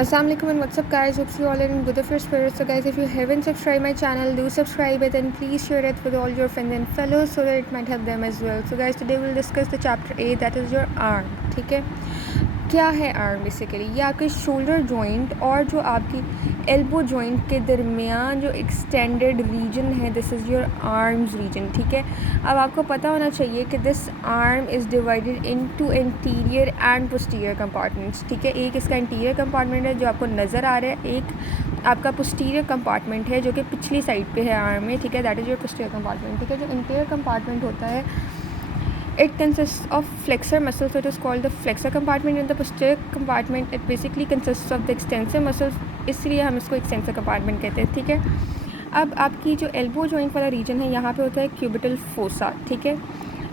Assalamualaikum and what's up guys, hope you all are in good of your spirits. So guys, if you haven't subscribed my channel, do subscribe it and please share it with all your friends and fellows so that it might help them as well. So guys, today we'll discuss the chapter 8, that is your arm. ठीक है, क्या है arm? Basically ये आपके shoulder joint और जो आपकी elbow joint के दरमियान जो एक्सटेंडेड रीजन है, this is your arms region. ठीक है, अब आपको पता होना चाहिए कि this arm is divided into anterior and posterior compartments. ठीक है, एक इसका इंटीरियर कंपार्टमेंट है जो आपको नज़र आ रहा है, एक आपका पोस्टीरियर कंपार्टमेंट है जो कि पिछली साइड पे है आर्म में. ठीक है, that is your posterior compartment. ठीक है, जो इंटीरियर कंपार्टमेंट होता है, it consists of flexor muscles, so it is called the flexor compartment. In the posterior compartment it basically consists of the extensor muscles, इसलिए हम इसको extensor compartment कहते हैं. ठीक है, अब आपकी जो एल्बो जॉइंट वाला रीजन है, यहाँ पे होता है क्यूबिटल फोसा. ठीक है,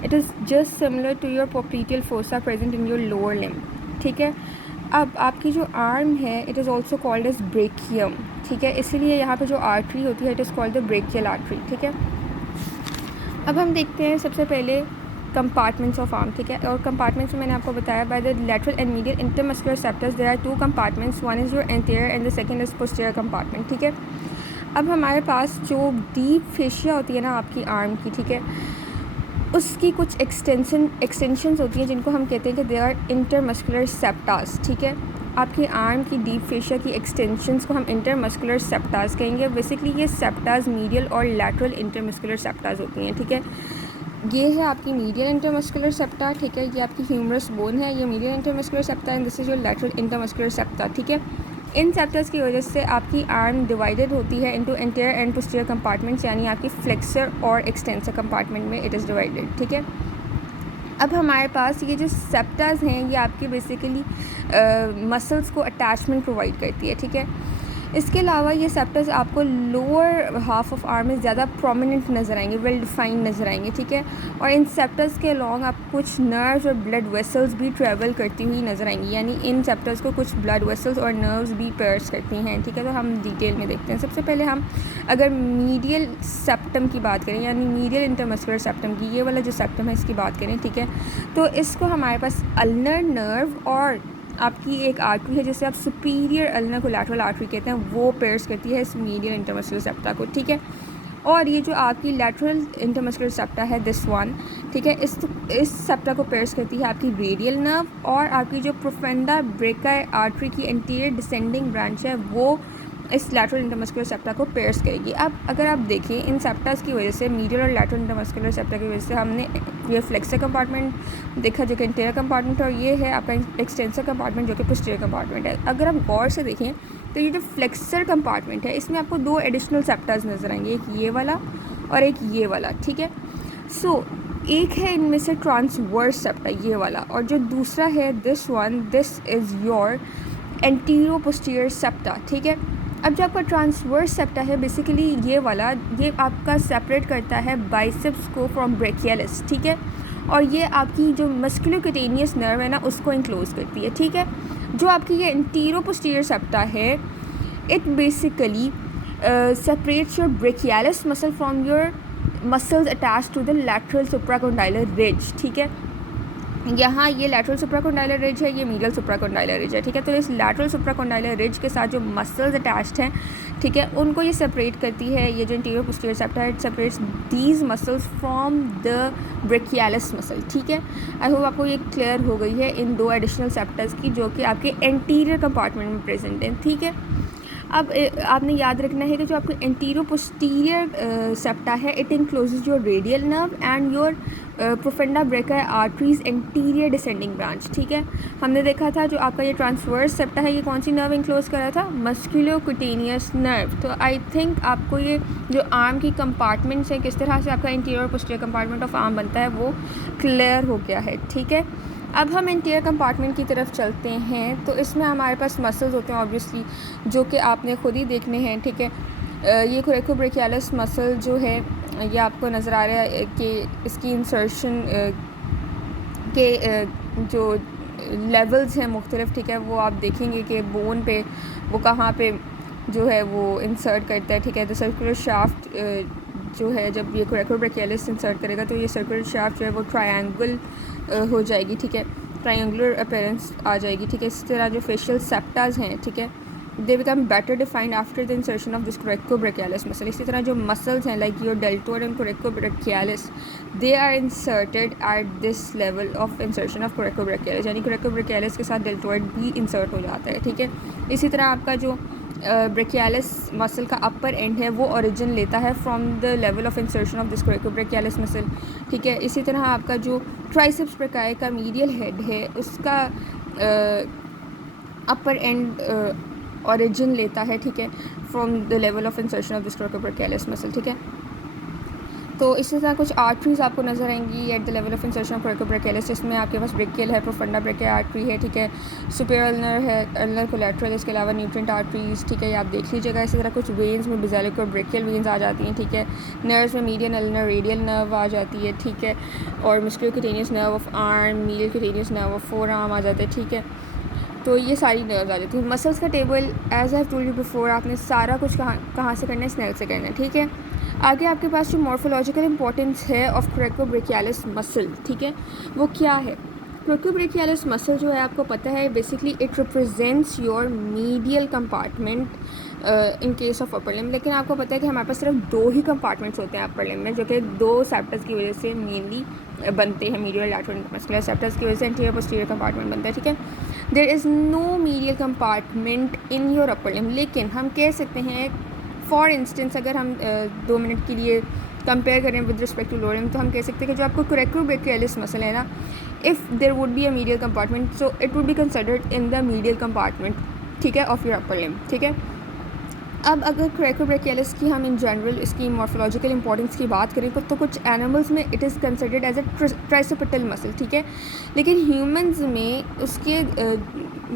it is just similar to your popliteal fossa present in your lower limb. ठीक है, अब आपकी जो आर्म है, it is also called as brachium. ठीक है, इसीलिए यहाँ पे जो आर्टरी होती है, it is called the brachial artery. ठीक है, अब हम देखते हैं सबसे पहले कंपार्टमेंट्स ऑफ आर्म. ठीक है, और कंपार्टमेंट्स में मैंने आपको बताया, by the lateral and medial intermuscular septa there are two compartments, one is your anterior and the second is posterior compartment. ठीक है, अब हमारे पास जो डीप फेशिया होती है ना आपकी आर्म की, ठीक है, उसकी कुछ एक्सटेंशंस होती हैं जिनको हम कहते हैं कि दे आर इंटरमस्कुलर सेप्टास. ठीक है, आपकी आर्म की डीप फेशिया की एक्सटेंशंस को हम इंटरमस्कुलर सेप्टास कहेंगे. बेसिकली ये सेप्टास मीडियल और लैटरल इंटरमस्कुलर सेप्टास होती हैं. ठीक है, ये है आपकी मीडियल इंटरमस्कुलर सेप्टा. ठीक है, ये आपकी ह्यूमरस बोन है, ये medial intermuscular septa and this is your lateral intermuscular septa. ठीक है, इन सेप्टर्स की वजह से आपकी आर्म डिवाइडेड होती है into anterior and posterior compartments, यानी आपकी फ्लेक्सर और एक्सटेंसर कंपार्टमेंट में इट इज़ डिवाइडेड. ठीक है, अब हमारे पास ये जो सेप्टास हैं, ये आपके बेसिकली मसल्स को अटैचमेंट प्रोवाइड करती है. ठीक है, इसके अलावा ये सेप्टस आपको लोअर हाफ ऑफ आर्म में ज़्यादा प्रोमिनेंट नज़र आएंगे, वेल डिफाइंड नज़र आएंगे. ठीक है, और इन सेप्टस के अलॉन्ग आप कुछ नर्व्स और ब्लड वेसल्स भी ट्रैवल करती हुई नज़र आएंगी, यानी इन सेप्टस को कुछ ब्लड वेसल्स और नर्व्स भी पेयर्स करती हैं. ठीक है, तो हम डिटेल में देखते हैं. सबसे पहले हम अगर मीडियल सेप्टम की बात करें, यानी मीडियल इंटरमस्कुलर सेप्टम की, ये वाला जो सेप्टम है इसकी बात करें, ठीक है, तो इसको हमारे पास अल्नर नर्व और आपकी एक आर्टरी है जिसे आप सुपीरियर अल्नर कोलैटरल आर्टरी कहते हैं, वो पेयर्स करती है इस मीडियल इंटरमस्कुलर सेप्टा को. ठीक है, और ये जो आपकी लैटरल इंटरमस्कुलर सेप्टा है, दिस वन, ठीक है, इस सेप्टा को पेयर्स करती है आपकी रेडियल नर्व, और आपकी जो प्रोफेंडा ब्रेका आर्टरी की एंटीरियर डिसेंडिंग ब्रांच है, वो इस लैटरल इंटरमस्कुलर सेप्टा को पेयर्स करेगी. अब अगर आप देखिए, इन सेप्टास की वजह से, मीडियल और लैटरल इंटरमस्कुलर सेप्टा की वजह से, हमने ये फ्लेक्सर कंपार्टमेंट देखा जो कि इंटीरियर कंपार्टमेंट, और ये है आपका एक्सटेंसर कंपार्टमेंट जो कि पोस्टीरियर कंपार्टमेंट है. अगर आप गौर से देखें तो ये जो फ्लेक्सर कंपार्टमेंट है, इसमें आपको दो एडिशनल सेप्टास नज़र आएंगे, एक ये वाला और एक ये वाला. ठीक है, सो एक है इनमें से ट्रांसवर्स सेप्टा, ये वाला, और जो दूसरा है this one, this is your antero posterior septa. ठीक है, अब जो आपका ट्रांसवर्स सेप्टा है, बेसिकली ये वाला, ये आपका सेपरेट करता है बाइसेप्स को फ्रॉम ब्रेकियलिस. ठीक है, और ये आपकी जो मस्कुलोक्यूटेनियस नर्व है ना, उसको इंक्लोज करती है. ठीक है, जो आपकी ये एंटीरो पोस्टीरियर सेप्टा है, it basically separates your brachialis muscle from your muscles attach to the lateral supracondylar ridge. ठीक है, यहाँ ये लैटरल सुप्राकॉन्डाइलर रिज है, ये मीडियल सुप्राकॉन्डाइलर रिज है. ठीक है, तो इस लैटरल सुप्राकॉन्डाइलर रिज के साथ जो मसल्स अटैच्ड हैं, ठीक है, उनको ये सेपरेट करती है. ये जो इंटीरियर पोस्टीरियर सेप्टा है, it separates these muscles from the brachialis muscle. ठीक है, आई होप आपको ये क्लियर हो गई है इन दो एडिशनल सेप्टर्स की जो कि आपके एंटीरियर कंपार्टमेंट में प्रेजेंट हैं. ठीक है, अब आपने याद रखना है कि जो आपको एंटीरो पोस्टीरियर सेप्टा है, it encloses your radial nerve and your profunda brachii arteries anterior descending branch. ठीक है, हमने देखा था जो आपका ये ट्रांसवर्स सेप्टा है, ये कौन सी नर्व इंक्लोज कर रहा था? Musculocutaneous nerve. तो आई थिंक आपको ये जो आर्म की कंपार्टमेंट्स है, किस तरह से आपका इंटीरियर और पोस्टीरियर कंपार्टमेंट ऑफ आर्म बनता है, वो क्लियर हो गया है. ठीक है, अब हम इंटीरियर कंपार्टमेंट की तरफ चलते हैं. तो इसमें हमारे पास मसल्स होते हैं ऑब्वियसली, जो कि आपने खुद ही देखने हैं. ठीक है, ये कोरेकोब्रेकियालिस मसल जो है, ये आपको नज़र आ रहा है कि इसकी इंसर्शन के जो लेवल्स हैं मुख्तलिफ. ठीक है, वो आप देखेंगे कि बोन पे वो कहाँ पे जो है वो इंसर्ट करता है. ठीक है, तो सर्कुलर शाफ्ट जो है, जब ये कोरेकोब्रेकियालिस इंसर्ट करेगा तो ये सर्कुलर शाफ्ट जो है वो ट्रायंगल हो जाएगी. ठीक है, ट्रायंगुलर अपीयरेंस आ जाएगी, ठीक है। इसी तरह जो फेशियल सेप्टाज हैं, ठीक है, they become better defined after the insertion of this coracobrachialis muscle. इसी तरह जो मसल्स हैं like your deltoid and coracobrachialis, they are inserted at this level of insertion of coracobrachialis, यानी कोरेकोब्रेकियालिस के साथ डेल्टोइड भी इंसर्ट हो जाता है, ठीक है। इसी तरह आपका जो ब्रेकियालिस मसल का अपर एंड है वो ओरिजिन लेता है from the level of insertion of this coracobrachialis muscle, ठीक है। इसी तरह आपका जो ट्राइसेप्स ब्रेकाई का मीडियल हेड है उसका अपर एंड ओरिजिन लेता है, ठीक है, from the level of insertion of this coracobrachialis muscle, ठीक है। तो इसी तरह कुछ आर्टरीज आपको नजर आएंगी at the level of insertion of coracobrachialis, जिसमें आपके पास ब्रेकियल है, प्रोफंडा ब्रेकिया आर्टरी है, ठीक है, सुपीरियर अल्नर है, अल्नर कोलैटरल, इसके अलावा न्यूट्रिएंट आर्टरीज, ठीक है, ये आप देख लीजिएगा। इसी तरह कुछ वेन्स में बेसिलिक और ब्रेकियल वेन्स आ जाती हैं, ठीक है। नर्व्स में मीडियन अल्नर रेडियल नर्व आ जाती है, ठीक है, और musculocutaneous nerve of arm, medial cutaneous nerve of forearm आ जाते हैं, ठीक है। तो ये सारी नर्व्स आ जाती हैं। मसल्स का table as I have told you before, आपने सारा कुछ कहाँ से करना है, स्नेल से करना है, ठीक है। आगे आपके पास जो मॉर्फोलॉजिकल इंपॉर्टेंस है ऑफ कोरेकोब्रेकियालिस मसल, ठीक है, वो क्या है। कोरेकोब्रेकियालिस मसल जो है आपको पता है basically it represents your medial compartment in case of upper limb. लेकिन आपको पता है कि हमारे पास सिर्फ 2 ही कंपार्टमेंट्स होते हैं अपर लिम्ब में, जो कि 2 सेप्टस की वजह से मेनली बनते हैं। मीडियल लैटरल मस्कुलर सेप्टस की वजह से एंटीरियर पोस्टीरियर कंपार्टमेंट बनता है, ठीक है। There is no medial compartment in your upper limb, लेकिन हम कह सकते हैं फॉर इंस्टेंस अगर हम 2 मिनट के लिए कंपेयर करें with respect to lower limb, तो हम कह सकते हैं कि जो आपको कोरेकोब्रेकियालिस मसल है ना, if there would be a medial compartment so it would be considered in the medial compartment, ठीक है, ऑफ योर अपर लिम्ब, ठीक है। अब अगर कोरेकोब्रेकियालिस की हम इन जनरल इसकी मॉर्फोलॉजिकल इंपॉर्टेंस की बात करें तो कुछ एनिमल्स में it is considered as a tricipital muscle, ठीक है। लेकिन ह्यूमंस में उसके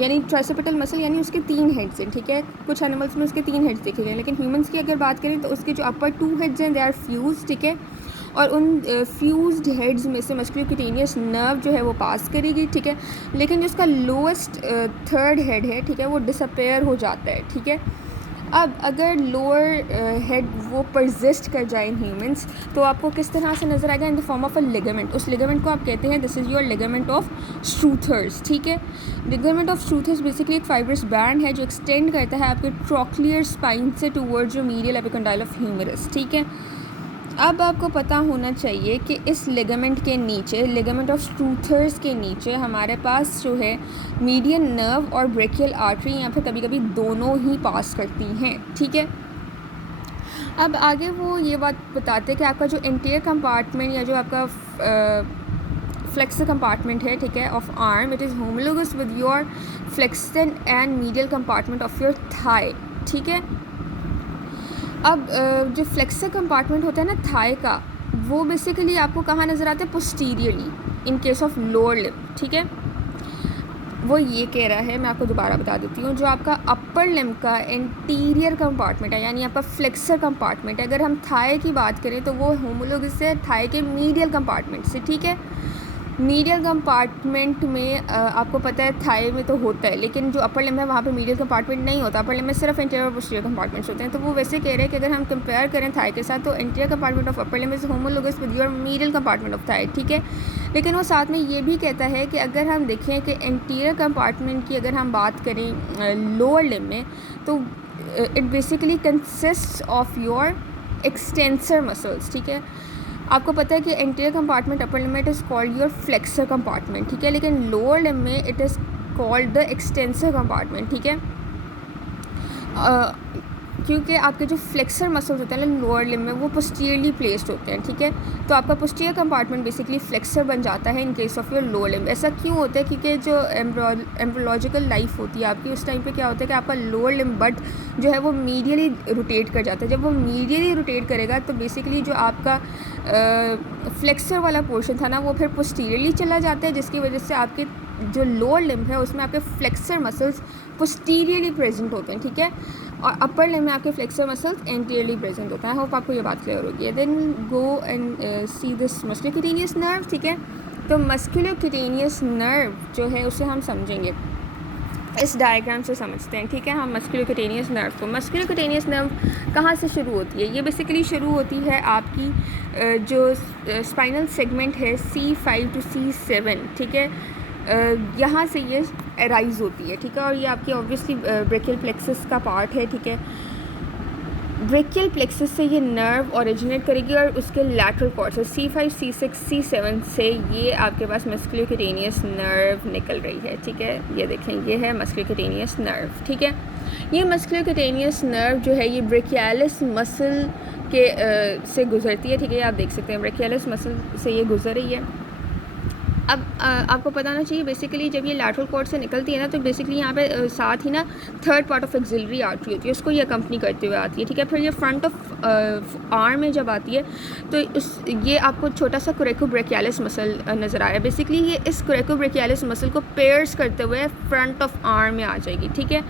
यानी ट्राइसेपिटल मसल यानी उसके 3 हेड्स हैं, ठीक है। कुछ एनिमल्स में उसके 3 हेड्स देखे गए, लेकिन ह्यूमंस की अगर बात करें तो उसके जो अपर 2 हेड्स हैं दे आर फ्यूज, ठीक है। और उन फ्यूज्ड हेड्स में से मस्कुलोक्यूटेनियस नर्व जो है वो पास करेगी, ठीक है। लेकिन जो उसका लोएस्ट 3rd हेड है, ठीक है, वो डिसअपेयर हो जाता है, ठीक है। अब अगर लोअर हेड वो परजिस्ट कर जाए इन ह्यूमंस तो आपको किस तरह से नज़र आएगा, in the form of a ligament. उस लिगामेंट को आप कहते हैं this is your ligament of Struthers, ठीक है। लिगामेंट ऑफ श्रूथर्स बेसिकली एक फाइब्रस बैंड है जो एक्सटेंड करता है आपके ट्रॉक्लियर स्पाइन से towards your medial epicondyle of humerus, ठीक है। अब आपको पता होना चाहिए कि इस लिगामेंट के नीचे, लिगामेंट ऑफ श्रूथर्स के नीचे हमारे पास जो है मीडियन नर्व और ब्रेकियल आर्टरी या फिर कभी कभी दोनों ही पास करती हैं, ठीक है। अब आगे वो ये बात बताते हैं कि आपका जो एंटीरियर कंपार्टमेंट या जो आपका फ्लेक्सर कंपार्टमेंट है, ठीक है, of arm, it is homologous with your flexion and medial compartment of your thigh, ठीक है। अब जो फ्लेक्सर कंपार्टमेंट होता है ना थाई का, वो बेसिकली आपको कहाँ नज़र आता है, posteriorly in case of lower limb, ठीक है। वो ये कह रहा है, मैं आपको दोबारा बता देती हूँ, जो आपका अपर लिम्ब का इंटीरियर कंपार्टमेंट है यानी आपका फ्लेक्सर कंपार्टमेंट है, अगर हम थाई की बात करें तो वो होमोलोगस से थाई के मीडियल कंपार्टमेंट से, ठीक है। मीडियल कंपार्टमेंट में आपको पता है थाई में तो होता है, लेकिन जो अपर लिम्ब है वहाँ पे मीडियल कंपार्टमेंट नहीं होता, अपर लिम्ब में सिर्फ इंटीरियर और पोस्टीरियर कंपार्टमेंट्स होते हैं। तो वो वैसे कह रहे हैं कि अगर हम कंपेयर करें थाई के साथ तो interior compartment of upper limb is homologous with your medial compartment of thigh, ठीक है। लेकिन वो साथ में ये भी कहता है कि अगर हम देखें कि इंटीरियर कंपार्टमेंट की अगर हम बात करें लोअर लिम्ब में तो it basically consist of your extensor muscles, ठीक है। आपको पता है कि एंटीरियर कंपार्टमेंट अपर लिम्ब में it is called your flexor compartment, ठीक है। लेकिन लोअर लिम्ब में it is called the extensor compartment, ठीक है। क्योंकि आपके जो फ्लेक्सर मसल्स होते हैं लोअर लिम्ब में वो पोस्टीरियरली प्लेस्ड होते हैं, ठीक है। तो आपका पोस्टीरियर कंपार्टमेंट बेसिकली फ्लेक्सर बन जाता है in case of your lower limb. ऐसा क्यों होता है, क्योंकि जो एम्ब्रियोलॉजिकल लाइफ होती है आपकी उस टाइम पे क्या होता है कि आपका लोअर लिम्ब बट जो है वो मीडियली रोटेट कर जाता है। जब वो मीडियली रोटेट करेगा तो बेसिकली जो आपका फ्लेक्सर वाला पोर्शन था ना वो फिर पोस्टीरियरली चला जाता है, जिसकी वजह से आपके जो लोअर लिम्ब है उसमें आपके फ्लेक्सर मसल्स पोस्टीरियरली प्रेजेंट होते हैं, ठीक है। और अपर लिम्ब में आपके फ्लेक्सर मसल्स एंटीरियरली प्रेजेंट होता है। होप आपको ये बात क्लियर होगी। Then go and see this musculocutaneous nerve, ठीक है। तो मस्कुलोक्यूटेनियस नर्व जो है उसे हम समझेंगे इस डायग्राम से समझते हैं, ठीक है। हम मस्कुलोक्यूटेनियस नर्व को, मस्कुलोक्यूटेनियस नर्व कहाँ से शुरू होती है, ये बेसिकली शुरू होती है आपकी जो स्पाइनल सेगमेंट है C5 to C7, ठीक है, यहाँ से ये राइज होती है, ठीक है। और ये आपकी ऑब्वियसली ब्रेकियल प्लेक्सस का पार्ट है, ठीक है। ब्रेकियल प्लेक्सस से ये नर्व ओरिजिनेट करेगी और उसके लैटरल कॉर्ड से C5, C6, C7 से ये आपके पास मस्कुलोक्यूटेनियस नर्व निकल रही है, ठीक है। ये देखें, ये है मस्कुलोक्यूटेनियस नर्व, ठीक है। ये मस्कुलोक्यूटेनियस नर्व जो है ये ब्रेकियालिस मसल के से गुजरती है, ठीक है। आप देख सकते हैं ब्रेकियालिस मसल से ये गुजर रही है। अब आपको पता होना चाहिए बेसिकली जब ये लैटरल कॉर्ड से निकलती है ना, तो बेसिकली यहाँ पे साथ ही ना third part of axillary artery होती है, उसको ये अकम्पनी करते हुए आती है, ठीक है। फिर ये फ्रंट ऑफ आर्म में जब आती है तो ये आपको छोटा सा कोरेकोब्रेकियालिस मसल नज़र आ रहा है। बेसिकली ये इस कोरेकोब्रेकियालिस मसल को पेयर्स करते हुए फ्रंट ऑफ आर्म में आ जाएगी, ठीक है।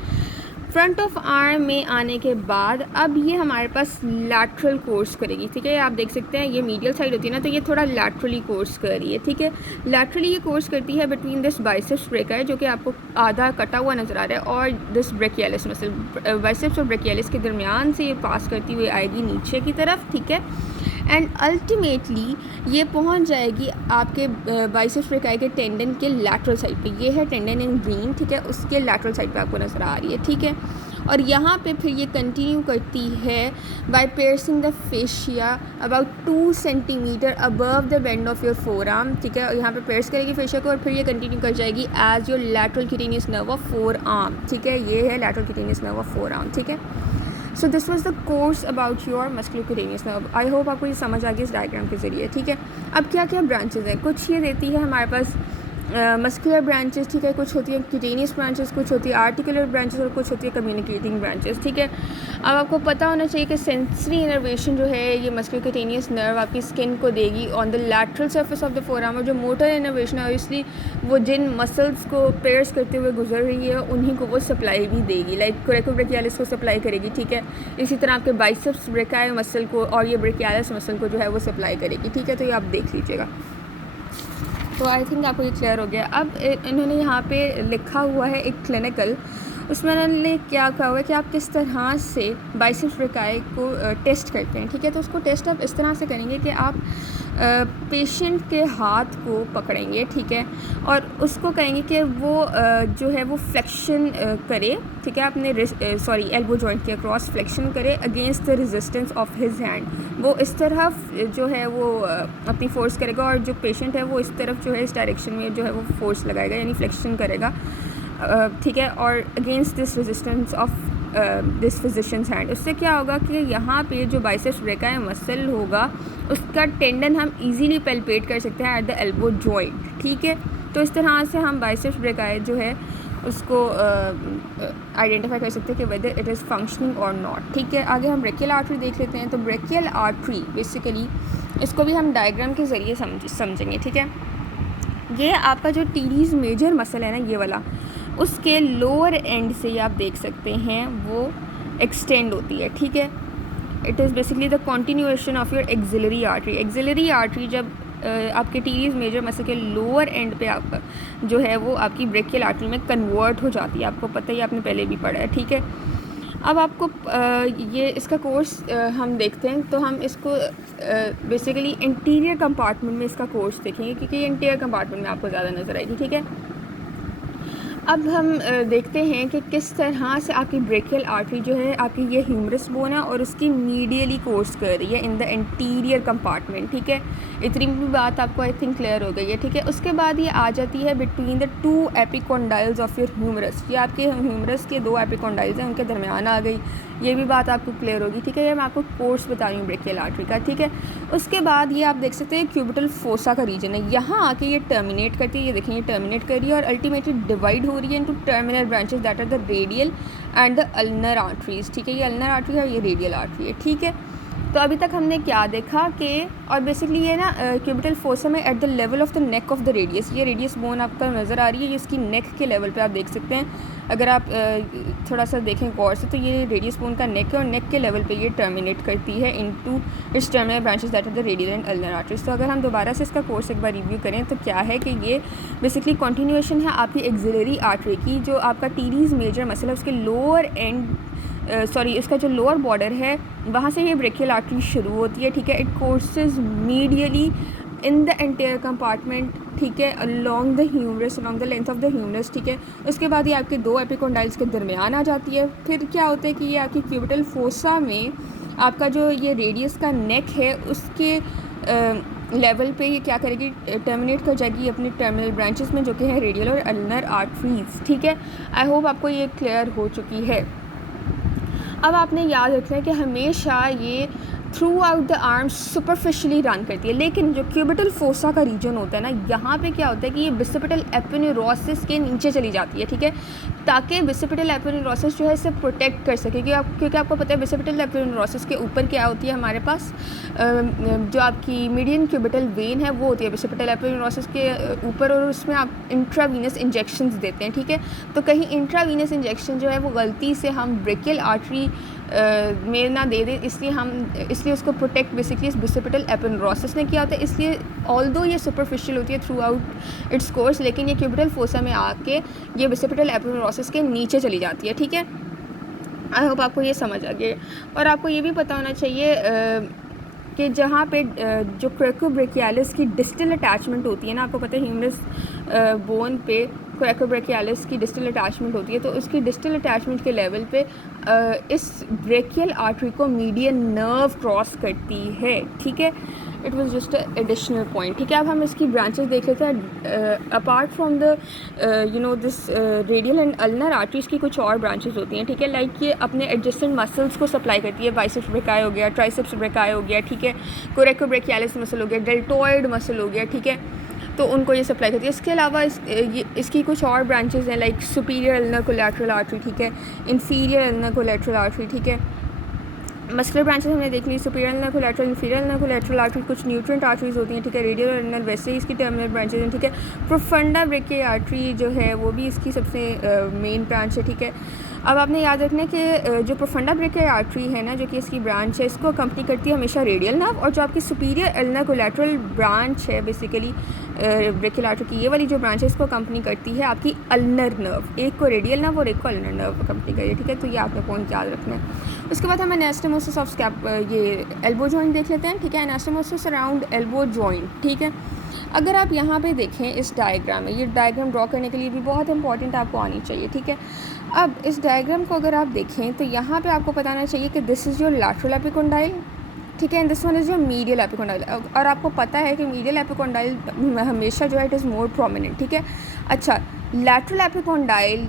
फ्रंट ऑफ आर्म में आने के बाद अब ये हमारे पास लैटरल कोर्स करेगी, ठीक है। आप देख सकते हैं ये मीडियल साइड होती है ना, तो ये थोड़ा लैटरली कोर्स कर रही है, ठीक है। लैटरली ये कोर्स करती है बिटवीन दिस बाइसेप्स ब्रेका जो कि आपको आधा कटा हुआ नज़र आ रहा है, और दिस ब्रेकियालिस मसल बाइसेप्स और ब्रेकियालिस के दरमियान से ये पास करती हुई आएगी नीचे की तरफ, ठीक है। एंड अल्टीमेटली ये पहुंच जाएगी आपके बाइसेप्स ब्रेकाई के टेंडन के लैटरल साइड पे। ये है टेंडन इन ग्रीन, ठीक है, उसके लैटरल साइड पे आपको नज़र आ रही है, ठीक है। और यहाँ पे फिर ये कंटिन्यू करती है by piercing the fascia about 2 centimetre above the bend of your forearm, ठीक है। यहाँ पे पियर्स करेगी फेशिया को और फिर ये कंटिन्यू कर जाएगी as your lateral cutaneous nerve of forearm, ठीक है। ये है lateral cutaneous nerve of forearm, ठीक है। So this was the course about your musculocutaneous nerve. I hope आपको ये समझ आ गई इस डायग्राम के ज़रिए, ठीक है। अब क्या क्या ब्रांचेज हैं, कुछ ये देती है हमारे पास मस्कुलर ब्रांचेस, ठीक है, कुछ होती है क्यूटेनियस ब्रांचेस, कुछ होती है आर्टिकुलर ब्रांचेस और कुछ होती है कम्युनिकेटिंग ब्रांचेस, ठीक है। अब आपको पता होना चाहिए कि सेंसरी इनर्वेशन जो है ये मस्कुलोक्यूटेनियस नर्व आपकी स्किन को देगी on the lateral surface of the forearm, और जो मोटर इनर्वेशन है ऑब्वियसली वो जिन मसल्स को पेयर्स करते हुए गुजर रही है उन्हीं को वो सप्लाई भी देगी, लाइक कोरेकोब्रेकियालिस को सप्लाई करेगी, ठीक है। इसी तरह आपके बाइसेप्स ब्रेकाई मसल को और ये ब्रेकियालिस मसल को जो है वो सप्लाई करेगी, ठीक है। तो ये आप देख लीजिएगा। तो आई थिंक आपको ये क्लियर हो गया। अब इन्होंने यहाँ पे लिखा हुआ है एक क्लिनिकल, उसमें उन्होंने क्या कहा हुआ है कि आप किस तरह से बाइसेप्स ब्रेकाई को टेस्ट करते हैं, ठीक है। तो उसको टेस्ट आप इस तरह से करेंगे कि आप पेशेंट के हाथ को पकड़ेंगे, ठीक है, और उसको कहेंगे कि वो जो है वो फ्लेक्शन करे, ठीक है, अपने एल्बो जॉइंट के अक्रॉस फ्लेक्शन करे against the resistance of his hand. वो इस तरफ जो है वो अपनी फोर्स करेगा और जो पेशेंट है वो इस तरफ जो है इस डायरेक्शन में जो है वो फोर्स लगाएगा, यानी फ्लेक्शन करेगा, ठीक है, और against this resistance of this physicians hand. उससे क्या होगा कि यहाँ पे जो बाइसेप्स ब्रेकाई मसल होगा उसका टेंडन हम इजीली पेल्पेट कर सकते हैं एट द एल्बो जॉइंट, ठीक है। तो इस तरह से हम बाइसेप्स ब्रेकाई जो है उसको आइडेंटिफाई कर सकते हैं कि वेदर इट इज़ फंक्शनिंग और नॉट, ठीक है। आगे हम ब्रेकियल आर्टरी देख लेते हैं। तो ब्रेकियल आर्टरी बेसिकली इसको भी हम डायग्राम के ज़रिए समझेंगे, ठीक है। ये आपका जो टीरीज़ मेजर मसल है ना, ये वाला, उसके लोअर एंड से आप देख सकते हैं वो एक्सटेंड होती है, ठीक है। It is basically the continuation of your axillary artery. Axillary artery जब आपके टीरीज़ मेजर मसल के लोअर एंड पे आपका जो है वो आपकी ब्रेकियल आर्टरी में कन्वर्ट हो जाती है, आपको पता ही, आपने पहले भी पढ़ा है, ठीक है। अब आपको ये इसका कोर्स हम देखते हैं, तो हम इसको बेसिकली इंटीरियर कंपार्टमेंट में इसका कोर्स देखेंगे क्योंकि ये इंटीरियर कंपार्टमेंट में आपको ज़्यादा नज़र आएगी, ठीक है। अब हम देखते हैं कि किस तरह से आपकी ब्रेकियल आर्टरी जो है आपकी ये ह्यूमरस बोन है और उसकी मीडियली कोर्स कर रही है इन द इंटीरियर कंपार्टमेंट, ठीक है। इतनी भी बात आपको आई थिंक क्लियर हो गई है, ठीक है। उसके बाद ये आ जाती है between the 2 epicondyles of your humerus. ये आपके ह्यूमरस के 2 एपिकोंडाइल्स हैं, उनके दरमियान आ गई, ये भी बात आपको क्लियर होगी, ठीक है। ये मैं आपको कोर्स बता रही हूँ ब्रेकियल आर्टरी का, ठीक है। उसके बाद ये आप देख सकते हैं क्यूबिटल फोसा का रीजन है, यहाँ आके ये टर्मिनेट करती है, ये देखें ये टर्मिनेट कर रही है और अल्टीमेटली डिवाइड हो रही है into terminal branches that are the radial and the ulnar arteries, ठीक है। ये अल्नर आर्टरी है और ये रेडियल आर्टरी है, ठीक है। तो अभी तक हमने क्या देखा कि, और बेसिकली ये ना क्यूबिटल फोसा में at the level of the neck of the radius, ये रेडियस बोन आपका नज़र आ रही है, ये इसकी नेक के लेवल पे आप देख सकते हैं। अगर आप थोड़ा सा देखें गौर से तो ये रेडियस बोन का नेक है और नेक के लेवल पे ये टर्मिनेट करती है इनटू इस terminal branches that are the radial and ulnar arteries. तो अगर हम दोबारा से इसका कोर्स एक बार रिव्यू करें तो क्या है कि ये बेसिकली कंटिन्यूएशन है आपकी एक्सिलरी आर्टरी की, जो आपका टीरीज़ मेजर मसल है उसके लोअर एंड इसका जो लोअर बॉर्डर है वहाँ से ये ब्रेकियल आर्टरी शुरू होती है, ठीक है। It courses medially in the entire compartment ठीक है, along the humerus, along the length of the humerus, ठीक है। उसके बाद ये आपके दो एपिकोंडाइल्स के दरमियान आ जाती है। फिर क्या होता है कि ये आपकी क्यूबिटल फोसा में आपका जो ये रेडियस का नेक है उसके लेवल पे ये क्या करेगी, टर्मिनेट कर जाएगी अपने टर्मिनल ब्रांचेस में, जो कि हैं रेडियल और अल्नर आर्टरीज, ठीक है। आई होप आपको ये क्लियर हो चुकी है। अब आपने याद रखना है कि हमेशा ये through out the arms superficially run करती है, लेकिन जो क्यूबिटल फोसा का रीजन होता है ना, यहाँ पे क्या होता है कि ये बिसिपिटल एपिन्यूरोसिस के नीचे चली जाती है, ठीक है, ताकि बिसिपिटल एपिन्यूरोसिस जो है इसे प्रोटेक्ट कर सके। क्योंकि आपको पता है बिसिपिटल एपिन्यूरोसिस के ऊपर क्या होती है हमारे पास, जो आपकी मीडियन क्यूबिटल वेन है वो होती है बिसिपिटल एपिन्यूरोसिस के ऊपर, और उसमें आप इंट्रावीनस इंजेक्शंस देते हैं, ठीक है। तो कहीं इंट्रावीनस इंजेक्शन जो है वो गलती से हम ब्रेकियल आर्टरी में ना दे दें, इसलिए उसको प्रोटेक्ट बेसिकली इस बिसिपिटल एपिन्यूरोसिस ने किया होता है। इसलिए ऑल्दो ये सुपरफिशियल होती है थ्रू आउट इट्स कोर्स, लेकिन ये क्यूबिटल फोसा में आके ये बिसिपिटल एपिन्यूरोसिस के नीचे चली जाती है, ठीक है। आई होप आपको ये समझ आ गया। और आपको ये भी पता होना चाहिए कि जहाँ पे जो क्रेकोब्रेकियालिस की डिस्टल अटैचमेंट होती है ना, आपको पता है ह्यूमरस बोन पे क्रेकोब्रेकियालिस की डिस्टल अटैचमेंट होती है, तो उसकी डिस्टल अटैचमेंट के लेवल पे इस ब्रेकियल आर्टरी को मीडियन नर्व क्रॉस करती है, ठीक है। It was just additional point, ठीक है। अब हम इसकी ब्रांचेस देख लेते हैं। Apart from the this radial and ulnar arteries की कुछ और ब्रांचेस होती हैं, ठीक है। लाइक ये अपने एडजेसेंट मसल्स को सप्लाई करती है, बाइसेप्स ब्रेकाई हो गया, ट्राइसेप्स ब्रेकाई हो गया, ठीक है, कोरेकोब्रेकियालिस मसल हो गया, डेल्टॉइड मसल हो गया, ठीक है, तो उनको ये सप्लाई करती है। इसके अलावा इसकी कुछ और ब्रांचेस हैं, like superior ulnar collateral artery, ठीक है, इन्फीरियर अल्नर कोलैटरल आर्टरी, ठीक है। मस्कुलर ब्रांचेस हमने देख ली, superior ulnar collateral, inferior ulnar collateral artery, कुछ न्यूट्रिएंट आर्टरीज होती हैं, ठीक है, रेडियल अल्नर वैसे ही इसकी टर्मिनल ब्रांचेस हैं, ठीक है। प्रोफंडा ब्रेकियल आर्टरी जो है वो भी इसकी सबसे मेन ब्रांच है, ठीक है। अब आपने याद रखना है कि जो प्रोफंडा ब्रेकियल आर्टरी है ना, जो कि इसकी ब्रांच है, इसको कंपनी करती है हमेशा रेडियल नर्व, और जो आपकी सुपीरियर अल्नर कोलैटरल ब्रांच है बेसिकली ब्रेकियल आर्टरी की, ये वाली जो ब्रांच है इसको कंपनी करती है आपकी अल्नर नर्व, एक को रेडियल नर्व और एक को अल्नर नर्व कंपनी करिए, ठीक है। तो ये आपने पॉइंट याद रखना है। उसके बाद हम एनास्टोमोसिस ऑफ स्कैप ये एल्बो जॉइंट देख लेते हैं, ठीक है। एनास्टोमोसिस अराउंड एल्बो जॉइंट, ठीक है। अगर आप यहाँ पे देखें इस डायग्राम में, ये डायग्राम ड्रॉ करने के लिए भी बहुत इंपॉर्टेंट आपको आनी चाहिए, ठीक है। अब इस डायग्राम को अगर आप देखें तो यहाँ पे आपको बताना चाहिए कि this is your lateral epicondyle, ठीक है, and this one is your medial epicondyle. और आपको पता है कि मीडियल एपिकोंडाइल हमेशा जो है इट इज़ मोर प्रोमिनेंट, ठीक है। अच्छा, लैटरल एपिकोंडाइल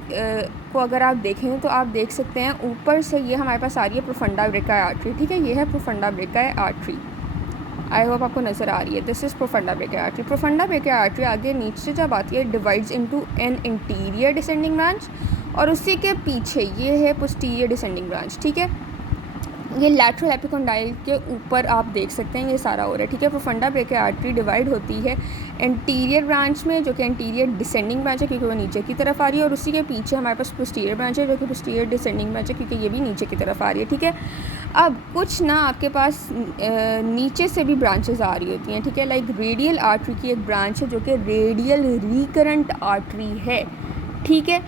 को अगर आप देखें तो आप देख सकते हैं ऊपर से ये हमारे पास आ रही है प्रोफंडा ब्रेकियल आर्टरी, ठीक है, ये है profunda brachial artery. I hope आपको नज़र आ रही है, this is profunda brachial artery. Profunda brachial artery आगे नीचे जब आती है divides into an anterior descending branch, और उसी के पीछे ये है पोस्टीरियर डिसेंडिंग ब्रांच, ठीक है। ये लैटरल एपिकोंडाइल के ऊपर आप देख सकते हैं ये सारा हो रहा है, ठीक है। प्रोफंडा ब्रेकियल आर्टरी डिवाइड होती है एंटीरियर ब्रांच में, जो कि एंटीरियर डिसेंडिंग ब्रांच है क्योंकि वो नीचे की तरफ आ रही है, और उसी के पीछे हमारे पास पोस्टीरियर ब्रांच है जो कि पोस्टीरियर डिसेंडिंग ब्रांच है क्योंकि ये भी नीचे की तरफ आ रही है, ठीक है। अब कुछ ना आपके पास नीचे से भी ब्रांचेस आ रही होती हैं, ठीक है। लाइक रेडियल आर्टरी की एक ब्रांच है जो कि रेडियल रिकरेंट आर्टरी है, ठीक है।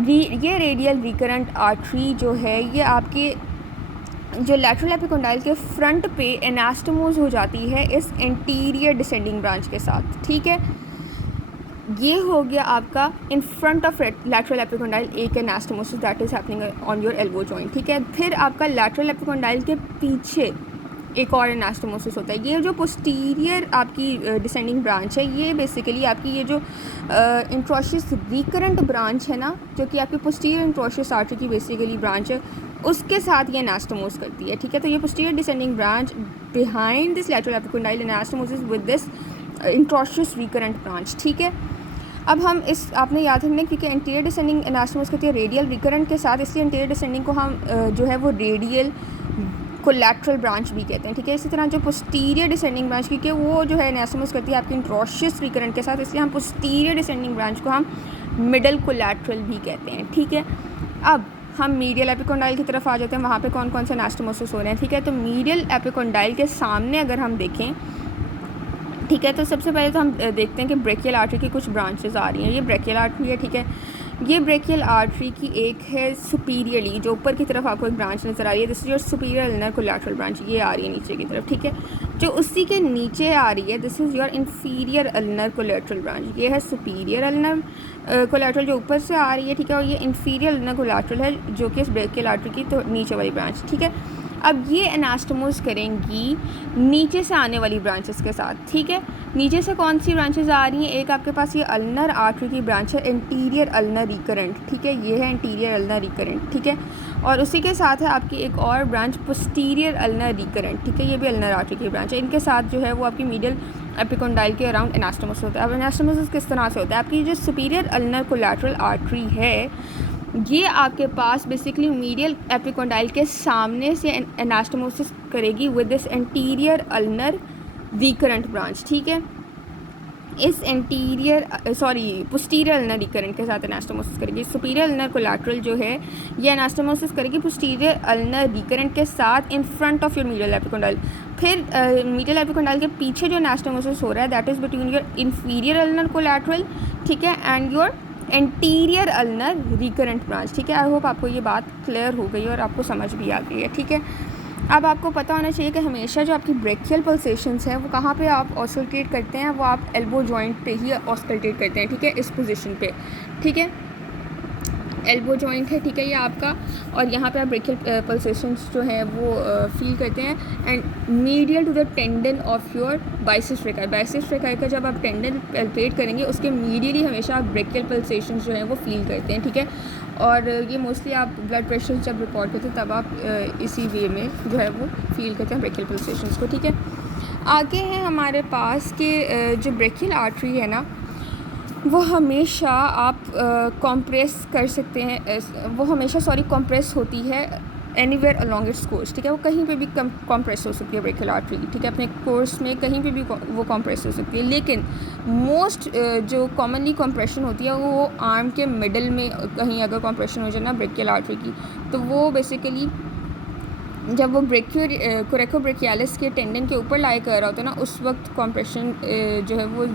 ये रेडियल रिकरेंट आर्टरी जो है ये आपके जो लैटरल एपिकोंडाइल के फ्रंट पे एनास्टोमोज हो जाती है इस एंटीरियर डिसेंडिंग ब्रांच के साथ, ठीक है। ये हो गया आपका in front of lateral epicondyle एक anastomosis that is happening on your elbow joint, ठीक है। फिर आपका लैटरल एपिकोंडाइल के पीछे एक और एनास्टोमोसिस होता है। ये जो पोस्टीरियर आपकी डिसेंडिंग ब्रांच है, ये बेसिकली आपकी ये जो इंट्रोशियस रिकरेंट ब्रांच है ना, जो कि आपकी पोस्टीरियर इंट्रोशियस आर्टरी की बेसिकली ब्रांच है, उसके साथ ये एनास्टोमोस करती है, ठीक है। तो ये posterior descending branch behind this lateral epicondyle anastomosis with this interosseous recurrent branch, ठीक है। अब हम इस आपने याद रखना क्योंकि एंटीरियर डिसेंडिंग एनास्टोमोस करती है रेडियल रिकरेंट के साथ, इसलिए एंटीरियर डिसेंडिंग को हम जो है वो रेडियल कोलैटरल ब्रांच भी कहते हैं, ठीक है। इसी तरह जो पोस्टीरियर डिसेंडिंग ब्रांच क्योंकि वो जो है एनास्टोमोस करती है आपकी इंट्रोशियस रिकरेंट के साथ, इसलिए हम पोस्टीरियर डिसेंडिंग ब्रांच को हम मिडल कोलैटरल भी कहते हैं, ठीक है। अब हम मीडियल एपिकोंडाइल की तरफ आ जाते हैं, वहाँ पे कौन कौन से एनास्टोमोसिस हो रहे हैं, ठीक है। तो मीडियल एपिकोंडाइल के सामने अगर हम देखें, ठीक है, तो सबसे पहले तो हम देखते हैं कि ब्रेकियल आर्टरी की कुछ ब्रांचेस आ रही हैं। ये ब्रेकियल आर्टरी है, ठीक है। ये ब्रेकियल आर्टरी की एक है सुपीरियरली, जो ऊपर की तरफ आपको एक ब्रांच नज़र आ रही है, this is your superior ulnar collateral branch, ये आ रही है नीचे की तरफ, ठीक है। जो उसी के नीचे आ रही है this is your inferior ulnar collateral branch, ये है सुपीरियर अल्नर कोलैटरल जो ऊपर से आ रही है, ठीक है। और ये इंफीरियर अल्नर कोलैटरल है जो कि इस ब्रेकियल आर्टरी की तो नीचे वाली ब्रांच, ठीक है। अब ये एनास्टोमोस करेंगी नीचे से आने वाली ब्रांचेस के साथ, ठीक है। नीचे से कौन सी ब्रांचेस आ रही हैं, एक आपके पास ये अल्नर आर्टरी की ब्रांच है इंटीरियर अल्नर रिकरेंट, ठीक है, ये है इंटीरियर अल्नर रिकरेंट, ठीक है। और उसी के साथ है आपकी एक और ब्रांच पोस्टीरियर अल्नर रिकरेंट, ठीक है, ये भी अल्नर आर्टरी की ब्रांच है। इनके साथ जो है वो आपकी मीडियल एपिकोंडाइल के अराउंड एनास्टोमोस होता है। अब एनास्टोमोस किस तरह से होता है, आपकी जो सुपीरियर अल्नर कोलैटरल आर्टरी है ये आपके पास बेसिकली मीडियल एपिकोंडाइल के सामने से एनास्टोमोसिस करेगी with this anterior ulnar recurrent branch, ठीक है। इस पोस्टीरियर अल्नर रिकरेंट के साथ एनास्टोमोसिस करेगी। सुपीरियर अल्नर कोलैटरल जो है ये एनास्टोमोसिस करेगी पोस्टीरियर अल्नर रिकरेंट के साथ इन front of your medial epicondyle. फिर मीडियल एपिकोंडाइल के पीछे जो एनास्टोमोसिस हो रहा है that is between your inferior ulnar collateral, ठीक है, and your anterior ulnar recurrent branch, ठीक है। आई होप आपको ये बात क्लियर हो गई और आपको समझ भी आ गई है, ठीक है। अब आपको पता होना चाहिए कि हमेशा जो आपकी ब्रेकियल पल्सेशंस हैं वो कहाँ पे आप ऑसिलेट करते हैं, वो आप एल्बो जॉइंट पे ही ऑसिलेट करते हैं, ठीक है, इस पोजीशन पे, ठीक है। एल्बो जॉइंट है, ठीक है, ये आपका, और यहाँ पे आप ब्रेकियल पल्सेशंस जो हैं वो फील करते हैं and medial to the tendon of your biceps brachii. Biceps brachii का जब आप टेंडन पैल्पेट करेंगे उसके मीडियली हमेशा आप ब्रेकियल पल्सेशंस जो हैं वो फील करते हैं, ठीक है। और ये मोस्टली आप ब्लड प्रेशर जब रिकॉर्ड करते हैं तब आप इसी वे में जो है वो फील करते हैं ब्रेकियल पल्सेशंस को, ठीक है। आगे है हमारे पास के जो ब्रेकियल आर्टरी है ना वो हमेशा आप कॉम्प्रेस कर सकते हैं, वो हमेशा कॉम्प्रेस होती है एनीवेयर अलॉन्ग इट्स कोर्स, ठीक है। वो कहीं पे भी कॉम्प्रेस हो सकती है ब्रेकियल आर्टरी, ठीक है, अपने कोर्स में कहीं पे भी वो कॉम्प्रेस हो सकती है। लेकिन मोस्ट जो कॉमनली कॉम्प्रेशन होती है वो आर्म के मिडल में कहीं अगर कॉम्प्रेशन हो जाए ना ब्रेकियल आर्टरी की, तो वो बेसिकली जब वो कोरेको ब्रेकियालिस के टेंडन के ऊपर लाई कर रहा होता है ना उस वक्त कॉम्प्रेशन जो है वो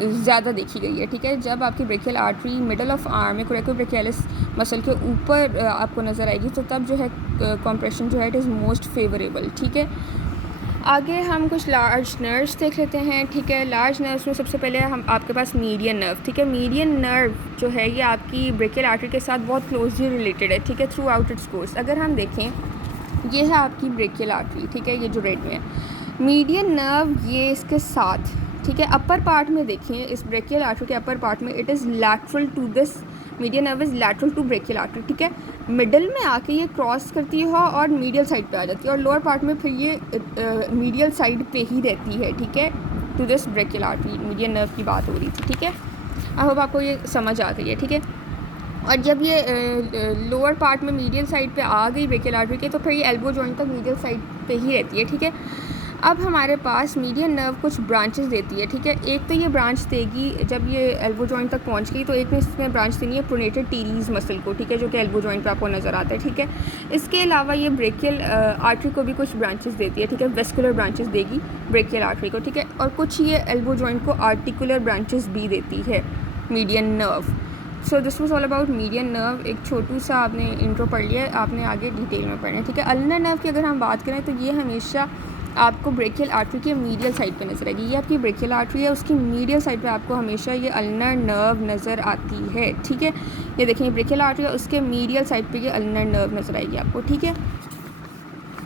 ज़्यादा देखी गई है, ठीक है। जब आपकी brachial artery middle of arm में कोरेको ब्रेकियालिस मसल के ऊपर आपको नज़र आएगी तो तब जो है कॉम्प्रेशन जो है इट इज़ मोस्ट फेवरेबल, ठीक है। आगे हम कुछ लार्ज नर्व्स देख लेते हैं, ठीक है। लार्ज नर्व्स में सबसे पहले हम आपके पास मीडियन नर्व, ठीक है। मीडियन नर्व जो है ये आपकी ब्रेकियल आर्टरी के साथ बहुत क्लोजली रिलेटेड है, ठीक है, थ्रू आउट इट्स कोर्स। अगर हम देखें ये है आपकी ब्रेकियल आर्टरी, ठीक है, ये जो रेड में है मीडियन नर्व, ये इसके साथ, ठीक है, अपर पार्ट में देखें इस ब्रेकियल आर्टरी के अपर पार्ट में it is lateral to this median nerve is lateral to brachial artery, ठीक है। मिडल में आके ये क्रॉस करती है और मीडियल साइड पे आ जाती है और लोअर पार्ट में फिर ये मीडियल साइड पे ही रहती है, ठीक है, to this brachial artery. Median nerve की बात हो रही थी, ठीक है। आई होप आपको ये समझ आ गई है, ठीक है। और जब ये लोअर पार्ट में मीडियल साइड पे आ गई ब्रेकियल आर्टरी के तो फिर ये एल्बो जॉइंट तक मीडियल साइड पे ही रहती है, ठीक है। अब हमारे पास मीडियन नर्व कुछ ब्रांचेस देती है, ठीक है। एक तो ये ब्रांच देगी जब ये एल्बो जॉइंट तक पहुंच गई तो एक में इसमें ब्रांच देनी है प्रोनेटेड टीरीज मसल को, ठीक है, जो कि एल्बो जॉइंट पे आपको नज़र आता है, ठीक है। इसके अलावा ये ब्रेकियल आर्टरी को भी कुछ ब्रांचेस देती है, ठीक है, वेस्कुलर ब्रांचेस देगी ब्रेकियल आर्टरी को, ठीक है। और कुछ ये एल्बो जॉइंट को आर्टिकुलर ब्रांचेस भी देती है median nerve. So this was all about median nerve. एक छोटू सा आपने इंट्रो पढ़ लिया, आपने आगे डिटेल में पढ़ना है, ठीक है। अल्नर नर्व की अगर हम बात करें तो ये हमेशा आपको ब्रेकियल आर्टरी के मीडियल साइड पे नज़र आएगी। ये आपकी ब्रेकियल आर्टरी है, उसकी मीडियल साइड पे आपको हमेशा ये अल्नर नर्व नज़र आती है, ठीक है। ये देखें ब्रेकियल आर्टरी है, उसके मीडियल साइड पे ये अल्नर नर्व नज़र आएगी आपको, ठीक है।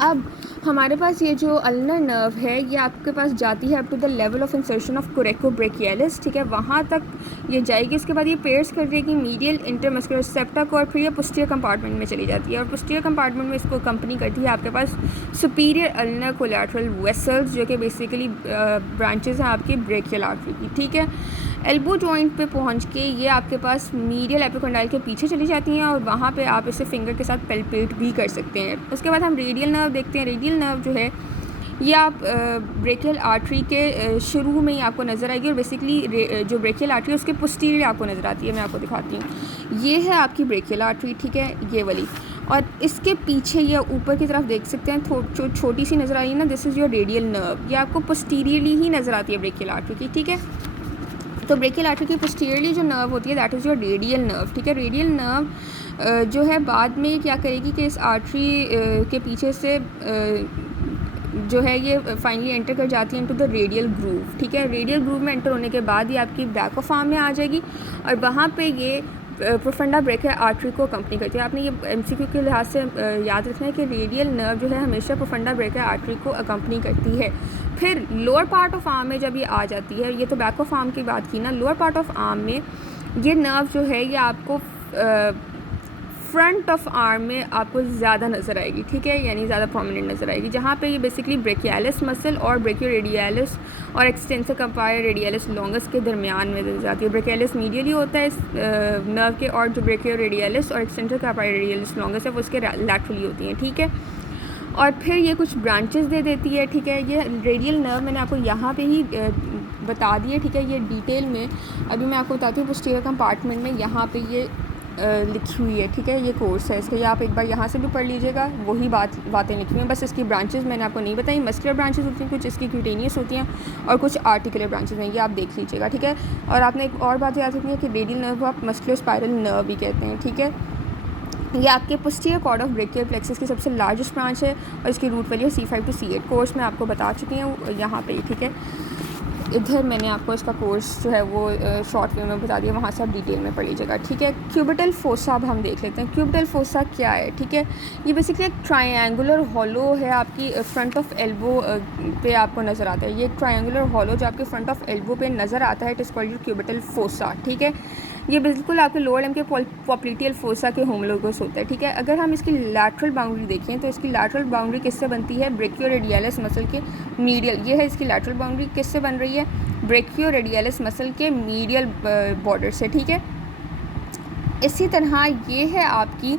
अब हमारे पास ये जो अल्नर नर्व है ये आपके पास जाती है up to the level of insertion of coracobrachialis, ठीक है, वहाँ तक ये जाएगी। उसके बाद ये पेयर्स कर देगी मीडियल इंटरमस्कुलर सेप्टा को और फिर ये पोस्टीरियर कंपार्टमेंट में चली जाती है और पोस्टीरियर कंपार्टमेंट में इसको कंपनी करती है आपके पास सुपीरियर अल्नर कोलैटरल वेसल्स जो कि बेसिकली ब्रांचेस हैं आपकी ब्रेकियल आर्टरी की, ठीक है। एल्बो जॉइंट पे पहुंच के ये आपके पास मीडियल एपिकोंडाइल के पीछे चली जाती हैं और वहाँ पे आप इसे फिंगर के साथ पैल्पेट भी कर सकते हैं। उसके बाद हम रेडियल नर्व देखते हैं। रेडियल नर्व जो है ये आप ब्रेकियल आर्टरी के शुरू में ही आपको नज़र आएगी और बेसिकली जो ब्रेकियल आर्टरी है उसके पोस्टीरियर आपको नज़र आती है। मैं आपको दिखाती हूँ, ये है आपकी ब्रेकियल आर्टरी, ठीक है, ये वाली, और इसके पीछे ये ऊपर की तरफ देख सकते हैं छोटी सी नज़र आ रही है ना, this is your radial nerve. ये आपको पोस्टीरियरली ही नज़र आती है ब्रेकियल आर्टरी की, ठीक है। तो ब्रेकियल आर्टरी की पोस्टीरियरली जो नर्व होती है that is your radial nerve, ठीक है। रेडियल नर्व जो है बाद में क्या करेगी कि इस आर्टरी के पीछे से जो है ये फाइनली एंटर कर जाती है इनटू द रेडियल ग्रूव, ठीक है। रेडियल ग्रूव में एंटर होने के बाद ये आपकी बैक ऑफ आर्म में आ जाएगी और वहाँ पे ये प्रोफंडा ब्रेकियल आर्टरी को कंपनी करती है। आपने ये एमसीक्यू के लिहाज से याद रखना है कि रेडियल नर्व जो है हमेशा प्रोफंडा ब्रेकियल आर्टरी को कंपनी करती है। फिर लोअर पार्ट ऑफ आर्म में जब ये आ जाती है, ये तो बैक ऑफ आर्म की बात की ना, लोअर पार्ट ऑफ आर्म में ये नर्व जो है ये आपको फ्रंट ऑफ आर्म में आपको ज़्यादा नज़र आएगी, ठीक है, यानी ज़्यादा प्रोमिनेंट नज़र आएगी, जहाँ पे ये बेसिकली ब्रेकियालिस मसल और ब्रेकियोरेडियालिस और एक्सटेंसर कंपायर रेडियालिस लॉन्गस के दरमियान में नजर आती है। ब्रेकियालिस मीडियली होता है इस नर्व के, और जो ब्रेकियोरेडियालिस और एक्सटेंसर कंपायर रेडियालिस लॉन्गस है वो उसके लैटरली होती हैं, ठीक है। और फिर ये कुछ ब्रांचेस दे देती है, ठीक है। ये रेडियल नर्व मैंने आपको यहाँ पे ही बता दिए, ठीक है, ये डिटेल में अभी मैं आपको बताती हूँ। पोस्टीरियर कंपार्टमेंट में यहाँ पे ये लिखी हुई है, ठीक है, ये कोर्स है इसका, ये आप एक बार यहाँ से भी पढ़ लीजिएगा, वही बातें लिखी हुई हैं, बस इसकी ब्रांचेस मैंने आपको नहीं बताई। मस्कुलर ब्रांचेस होती हैं कुछ, इसकी क्यूटेनियस होती हैं और कुछ आर्टिकुलर ब्रांचेस हैं, ये आप देख लीजिएगा, ठीक है। और आपने एक और बात याद रखनी है कि रेडियल नर्व को आप मस्कुलर स्पाइरल नर्व भी कहते हैं, ठीक है। ये आपके posterior cord of brachial plexus की सबसे लार्जेस्ट ब्रांच है और इसकी root value C5 to C8 course में आपको बता चुकी हूँ यहाँ पे, ठीक है। इधर मैंने आपको इसका कोर्स जो है वो शॉर्ट वे में बता दिया, वहाँ से आप डिटेल में पढ़ लीजिएगा, ठीक है। क्यूबिटल फोसा अब हम देख लेते हैं। क्यूबिटल फोसा क्या है, ठीक है, ये बेसिकली एक ट्रायंगुलर हॉलो है आपकी फ्रंट ऑफ एल्बो पे आपको नज़र आता है। ये एक ट्रायंगुलर हॉलो जो आपके फ्रंट ऑफ एल्बो पे नज़र आता है, it is called cubital fossa, ठीक है। ये बिल्कुल आपके लोअर लिम्ब के पॉप्लिटियल फोसा के होमोलोगस होता है, ठीक है। अगर हम इसकी लैटरल बाउंड्री देखें तो इसकी लैटरल बाउंड्री किससे बनती है, ब्रेकियोरेडियालिस मसल के मीडियल, ये है इसकी लैटरल बाउंड्री, किससे बन रही है, ब्रेकियोरेडियालिस मसल के मीडियल बॉर्डर से, ठीक है। इसी तरह ये है आपकी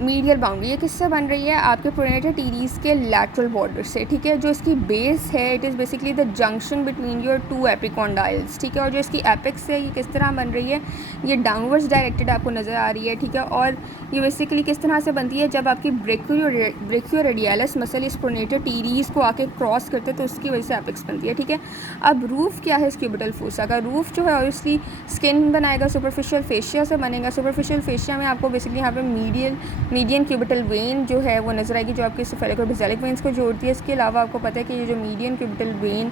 मीडियल बाउंड्री, ये किससे बन रही है, आपके प्रोनेटर टीरीज़ के लैटरल बॉर्डर से, ठीक है। जो इसकी बेस है it is basically the junction between your two epicondyles, ठीक है। और जो इसकी एपेक्स है ये किस तरह बन रही है, ये डाउनवर्ड्स डायरेक्टेड आपको नज़र आ रही है, ठीक है। और ये बेसिकली किस तरह से बनती है, जब आपकी ब्रेकियोरेडियालिस मसल इस प्रोनेटर टीरीज़ को आके क्रॉस करते हैं तो उसकी वजह से एपेक्स बनती है, ठीक है। अब रूफ क्या है क्यूबिटल फोसा का, रूफ जो है ऑब्वियसली स्किन बनाएगा, सुपरफिशियल फेशिया से बनेगा। सुपरफिशियल फेशिया में आपको बेसिकली यहाँ पे मीडियन क्यूबिटल वेन जो है वो नज़र आएगी, जो आपके सिफेलिक और बेसिलिक वेन्स को जोड़ती है। इसके अलावा आपको पता है कि ये जो मीडियन क्यूबिटल वेन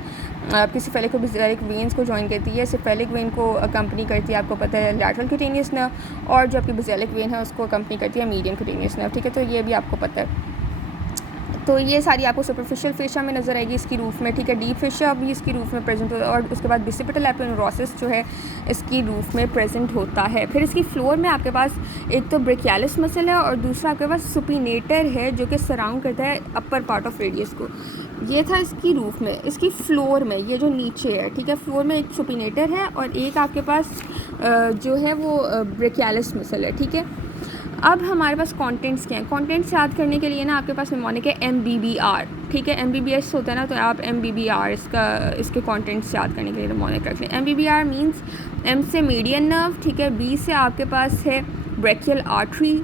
आपकी सिफेलिक और बेसिलिक वेन्स को ज्वाइन करती है, सिफेलिक वेन को अकम्पनी करती है, आपको पता है लैटरल क्यूटेनियस नर्व, और जो आपकी बेसिलिक वेन है उसको अकम्पनी करती है मीडियन क्यूटेनियस नर्व, ठीक है। तो ये भी आपको पता है। तो ये सारी आपको सुपरफिशियल फेशिया में नज़र आएगी इसकी रूफ में, ठीक है। डीप फेशिया भी इसकी रूफ में प्रेजेंट होता है और उसके बाद बिसिपिटल एपिनेरोसिस जो है इसकी रूफ में प्रेजेंट होता है। फिर इसकी फ्लोर में आपके पास एक तो ब्रेकियालिस मसल है और दूसरा आपके पास सुपिनेटर है जो कि सराउंड करता है अपर पार्ट ऑफ रेडियस को। ये था इसकी रूफ में। इसकी फ्लोर में ये जो नीचे है, ठीक है, फ्लोर में एक सुपिनेटर है और एक आपके पास जो है वो ब्रेकियालिस मसल है, ठीक है। अब हमारे पास कंटेंट्स क्या हैं, कंटेंट्स याद करने के लिए ना आपके पास निमोनिक है MBBR, ठीक है। MBBS होता है ना, तो आप MBBR इसके कंटेंट्स याद करने के लिए निमोनिक रख लें। MBBR मींस M से मीडियन नर्व, ठीक है। B से आपके पास है ब्रेकियल आर्टरी,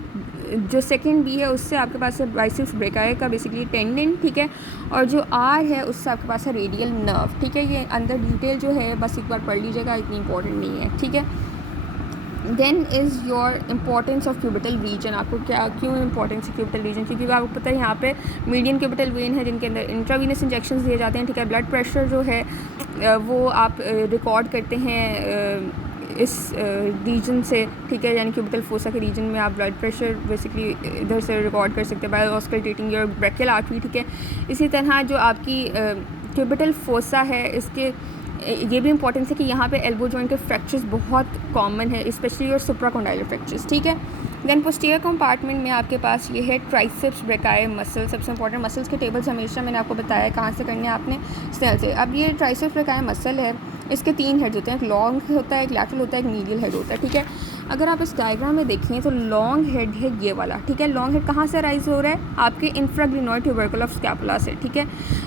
जो सेकंड B है उससे आपके पास है बाइसेप्स ब्रेकिया का बेसिकली टेंडन, ठीक है। और जो R है उससे आपके पास है रेडियल नर्व, ठीक है। ये अंदर डिटेल जो है बस एक बार पढ़ लीजिएगा, इतनी इंपॉर्टेंट नहीं है, ठीक है। Then is your importance of cubital region. आपको क्या क्यों इंपॉर्टेंस है क्यूबिटल रीजन, क्योंकि आपको पता है यहाँ पे मीडियन क्यूबिटल वेन है जिनके अंदर इंट्रावीनस इंजेक्शंस दिए जाते हैं, ठीक है। ब्लड प्रेशर जो है वो आप रिकॉर्ड करते हैं इस रीजन से, ठीक है, यानी क्यूबिटल फोसा के रीजन में आप ब्लड प्रेशर बेसिकली इधर से रिकॉर्ड कर सकते हैं बाय ऑस्कल्टेटिंग योर ब्रेकियल आर्टरी, ठीक है। इसी तरह जो आपकी क्यूबिटल फोसा है इसके ये भी इंपॉर्टेंस है कि यहाँ पे एल्बो जॉइंट के फ्रैक्चर्स बहुत कॉमन है, स्पेशली और सुप्राकॉन्डाइलर फ्रैक्चर्स, ठीक है। देन पोस्टीरियर कंपार्टमेंट में आपके पास ये है ट्राइसेप्स ब्रेकिया मसल, सबसे इंपॉर्टेंट मसल्स के टेबल्स हमेशा मैंने आपको बताया है कहाँ से करने हैं आपने, स्नेल से। अब ये ट्राइसेप्स ब्रेकिया मसल है, इसके 3 हेड्स होते हैं, एक लॉन्ग होता है, एक लैटरल होता है, एक मीडियल हेड होता है, ठीक है। अगर आप इस डायग्राम में देखें तो लॉन्ग हेड है ये वाला, ठीक है। लॉन्ग हेड कहाँ से राइज हो रहा है, आपके इंफ्राग्लिनोइड ट्यूबरकल ऑफ स्कैपुला से, ठीक है।